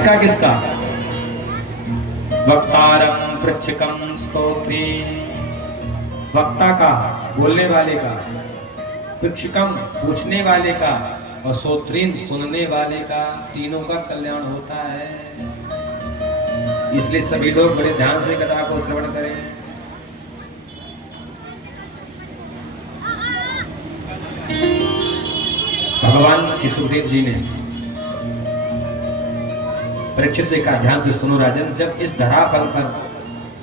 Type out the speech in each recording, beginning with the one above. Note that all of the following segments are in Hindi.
किसका किसका? वक्तारम पृच्छकम स्तोत्री, वक्ता का बोलने वाले का, पृच्छकम पूछने वाले का, और स्तोत्रीन सुनने वाले का, तीनों का कल्याण होता है। इसलिए सभी लोग बड़े ध्यान से कथा को श्रवण करें। भगवान श्री सुखदेव जी ने परीक्षित से कहा, ध्यान से सुनो राजन, जब इस धरातल पर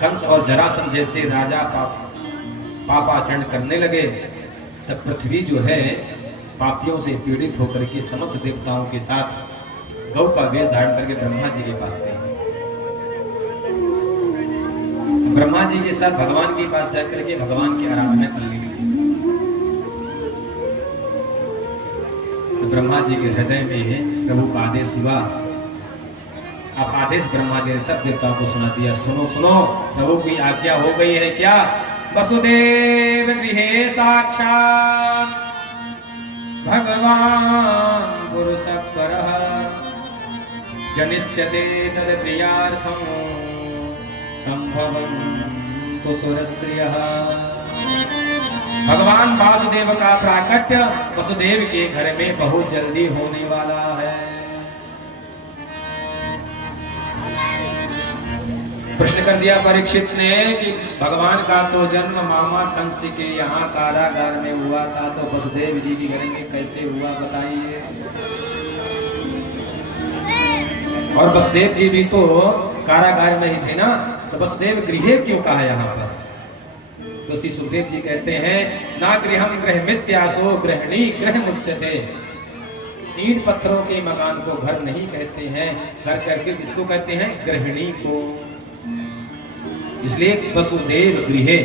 कंस और जरासंध जैसे राजा पापाचरण करने लगे, तब पृथ्वी जो है पापियों से पीड़ित होकर के समस्त देवताओं के साथ गौ का वेश धारण करके ब्रह्मा जी के पास गए। ब्रह्मा जी के साथ भगवान के पास जाकर के भगवान की आराधना करने लगे। तो ब्रह्मा जी के हृदय में प्रभु का आदेश हुआ। अब आदेश ब्रह्मा जी ने सब देवताओं को सुना दिया, सुनो सुनो, प्रभु की आज्ञा हो गई है क्या? वसुदेव गृहे साक्षात् भगवान पुरुषः परः जनिष्यते तद प्रियार्थं संभवन्तु सुरस्त्रियः। भगवान वासुदेव का प्राकट्य वसुदेव के घर में बहुत जल्दी होने वाला है। प्रश्न कर दिया परीक्षित ने कि भगवान का तो जन्म मामा कंस के यहाँ कारागार में हुआ था, तो वसुदेव जी के घर में कैसे हुआ बताइए। और वसुदेव जी भी तो कारागार में ही थे ना, तो वसुदेव गृह क्यों कहा यहाँ पर? तो श्री सुखदेव जी कहते हैं, ना गृहम गृह मित्यासो गृहिणी गृह मुच्यते। ईंट पत्थरों के मकान को घर नहीं कहते हैं, घर कहकर किसको कहते हैं? गृहिणी को। इसलिए वसुदेव गृहे,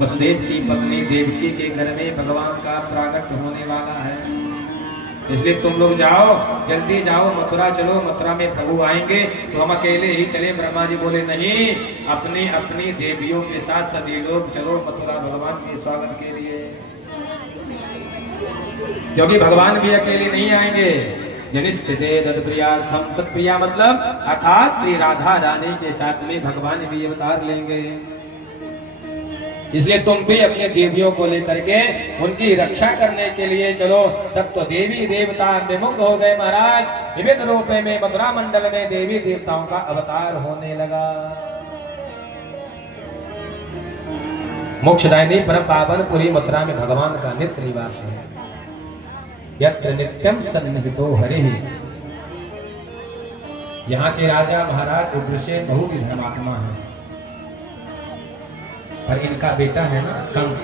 वसुदेव की पत्नी देवकी के घर में भगवान का प्राकट होने वाला है। इसलिए तुम लोग जाओ, जल्दी जाओ, मथुरा चलो, मथुरा में प्रभु आएंगे। तो हम अकेले ही चले? ब्रह्मा जी बोले नहीं, अपनी अपनी देवियों के साथ सभी लोग चलो मथुरा भगवान के स्वागत के लिए, क्योंकि भगवान भी अकेले नहीं आएंगे। जनिष्यते तत्प्रियार्थम, तत्प्रिया मतलब अर्थात श्री राधा रानी के साथ में भगवान भी अवतार लेंगे। इसलिए तुम भी अपने देवियों को लेकर के उनकी रक्षा करने के लिए चलो। तब तो देवी देवता विमुक्त हो गए महाराज। विविध रूपे में मथुरा मंडल में देवी देवताओं का अवतार होने लगा। मोक्षदायिनी परम पावन पुरी मथुरा में भगवान का नित्य निवास है। यत्र नित्यम सन्निहितो हरिः। यहाँ के राजा महाराज उग्रसेन बहुत ही धर्मात्मा है, और इनका बेटा है ना कंस,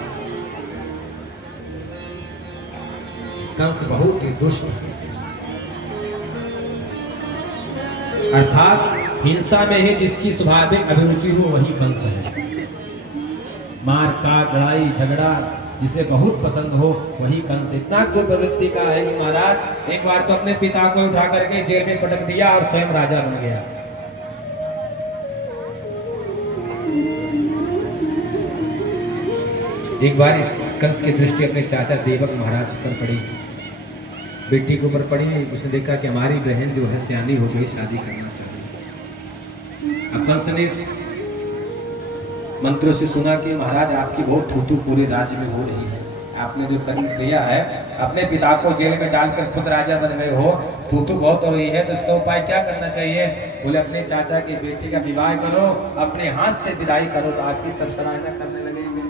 कंस बहुत ही दुष्ट है। अर्थात हिंसा में ही जिसकी स्वाभाविक अभिरुचि हो वही कंस है। मार काट लड़ाई झगड़ा जिसे बहुत पसंद हो वही कंस। इतना दुर्प्रवृत्ति का है कि महाराज एक बार तो अपने पिता को उठा करके जेल में पटक दिया और स्वयं राजा बन गया। एक बार इस कंस की दृष्टि अपने चाचा देवक महाराज पर पड़ी, बेटी के ऊपर पड़ी। उसने देखा कि हमारी बहन जो है सियानी हो गई, शादी करना चाहिए। अब कंस ने मंत्रियों से सुना कि महाराज आपकी बहुत थूथू पूरे राज्य में हो रही है, आपने जो कर्म किया है, अपने पिता को जेल में डालकर खुद राजा बन गए हो, थूथू बहुत हो रही है, तो इसका उपाय क्या करना चाहिए? बोले अपने चाचा की बेटी का विवाह करो, अपने हाथ से विदाई करो, तो आपकी सब सराहना करने लगेंगे।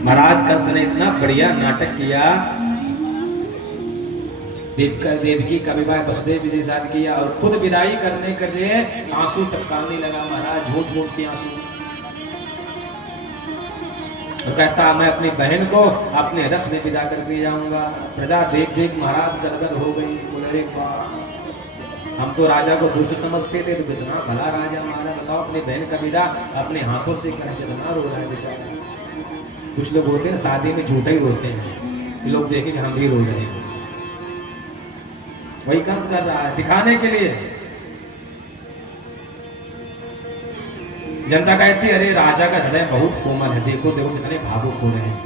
महाराज कंस ने इतना बढ़िया नाटक किया, देवकी का विवाह वसुदेव जी के साथ किया, और खुद विदाई करने के लिए आंसू टपकाने लगा महाराज, झूठ मूठ के आंसू। तो कहता मैं अपनी बहन को अपने रथ में विदा करके जाऊंगा। प्रजा देख देख महाराज गदगद हो गई। बोले हम तो राजा को दुष्ट समझते थे, तो कितना भला राजा हमारा, बताओ अपनी बहन का विदा अपने हाथों से करें, कितना रो रहा है बेचारा। कुछ लोग होते हैं ना शादी में झूठा ही रोते हैं, लोग देखें कि हम भी रो रहे हैं। वही कंस कर रहा है दिखाने के लिए। जनता कहती है अरे राजा का हृदय बहुत कोमल है, देखो देखो कितने भावुक हो रहे हैं।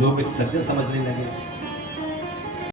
लोग इसे सज्जन समझने लगे।